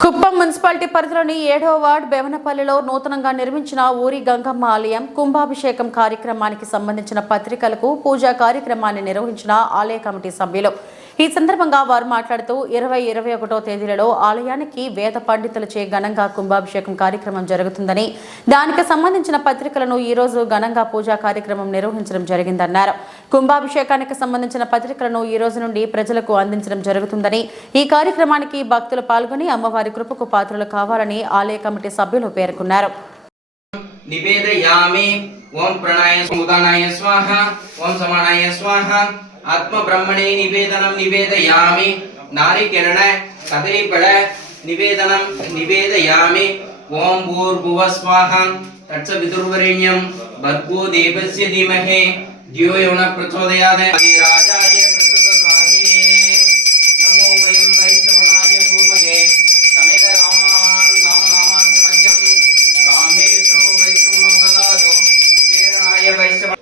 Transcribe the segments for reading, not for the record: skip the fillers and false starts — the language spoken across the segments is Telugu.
కుప్పం మున్సిపాలిటీ పరిధిలోని 7వ వార్డు బెవనపల్లిలో నూతనంగా నిర్మించిన ఊరి గంగమ్మ ఆలయం కుంభాభిషేకం కార్యక్రమానికి సంబంధించిన పత్రికలకు పూజా కార్యక్రమాన్ని నిర్వహించిన ఆలయ కమిటీ సభ్యులు. ఈ సందర్భంగా వారు మాట్లాడుతూ 20-21 తేదీలలో ఆలయానికి వేద పండితులచే ఘనంగా కుంభాభిషేకం కార్యక్రమం జరుగుతుందని, దానికి సంబంధించిన పత్రికలను ఈ రోజు ఘనంగా పూజా కార్యక్రమం నిర్వహించడం జరిగిందన్నారు. కుంభాభిషేకానికి సంబంధించిన పత్రికలను ఈ రోజు నుండి ప్రజలకు అందించడం జరుగుతుందని, ఈ కార్యక్రమానికి భక్తులు పాల్గొని అమ్మవారి కృపకు పాత్రలు కావాలని ఆలయ కమిటీ సభ్యులు పేర్కొన్నారు. నివేదయామి ఓం ప్రణాయ ఉదానాయ స్వాహ ఓం సమానాయ స్వాహ ఆత్మ బ్రహ్మణే నివేదనం నివేదయామి నారికిరణ కదలీపళ నివేదనం నివేదయామి ఓం భూర్భువ స్వాహ తత్సవితుర్వరేణ్యం భర్గో దేవస్య ధీమహి ధియో యో నః ప్రచోదయాత్ రాజాయ ప్రసదసాహినే నమో వయం వైష్ణవాయ పూర్వగే సమేత రామాన్ రామనామాంతమయ్యం కామేశ్వరో వైష్ణవో దదాదో వీరణాయ వైష్ణవ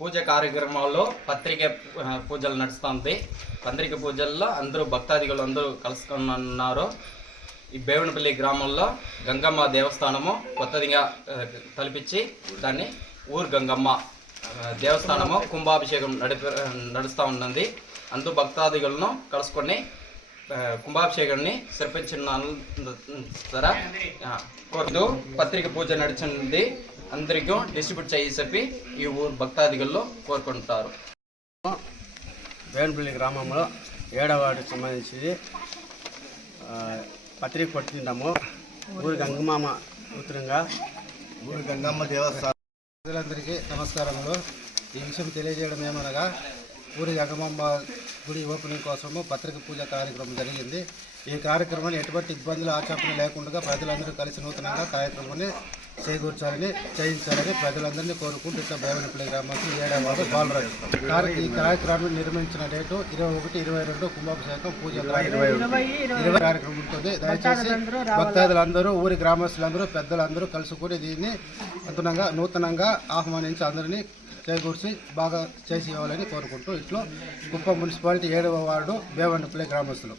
పూజ కార్యక్రమాల్లో పత్రిక పూజలు నడుస్తుంది. పత్రిక పూజల్లో అందరూ భక్తాదిగులు అందరూ కలుసుకున్నారు. ఈ బేవనపల్లి గ్రామంలో గంగమ్మ దేవస్థానము కొత్తదిగా తలపించి దాన్ని ఊరు గంగమ్మ దేవస్థానము కుంభాభిషేకం నడుస్తూ ఉన్నది. అందరూ భక్తాదిగులను కలుసుకొని కుంభాభిషేకాన్ని జరిపించిన కోరుతూ పత్రిక పూజ నడిచింది. అందరికీ డిస్ట్రిబ్యూట్ చేసి చెప్పి ఈ ఊరు భక్తాదిగుల్లో కోరుకుంటారు. బేవనపల్లి గ్రామంలో 7వ వార్డుకి సంబంధించి పత్రిక పట్టింటాము. ఊరి గంగమ్మ ఉత్తరంగా ఊరి గంగమ్మ దేవస్థానం ప్రజలందరికీ నమస్కారములు. ఈ విషయం తెలియజేయడం ఏమనగా ఊరి గంగమ్మ గుడి ఓపెనింగ్ కోసము పత్రిక పూజ కార్యక్రమం జరిగింది. ఈ కార్యక్రమాన్ని ఎటువంటి ఇబ్బందులు ఆచరణ లేకుండా ప్రజలందరూ కలిసి నూతనంగా కార్యక్రమాన్ని చేకూర్చాలని చేయించాలని ప్రజలందరినీ కోరుకుంటూ ఇట్లా బేవనపల్లి గ్రామానికి 7వ వార్డు బాలరాజు. ఈ కార్యక్రమాన్ని నిర్మించిన డేటు 21-22 కుంభాభిషేకం పూజ 20 కార్యక్రమం ఉంటుంది. దయచేసి భక్తాదులందరూ ఊరి గ్రామస్తులందరూ పెద్దలందరూ కలుసుకుని దీన్ని నూతనంగా ఆహ్వానించి అందరినీ చేకూర్చి బాగా చేసి ఇవ్వాలని కోరుకుంటూ ఇట్లా కుప్పం మున్సిపాలిటీ 7వ వార్డు బేవనపల్లి గ్రామస్తులు.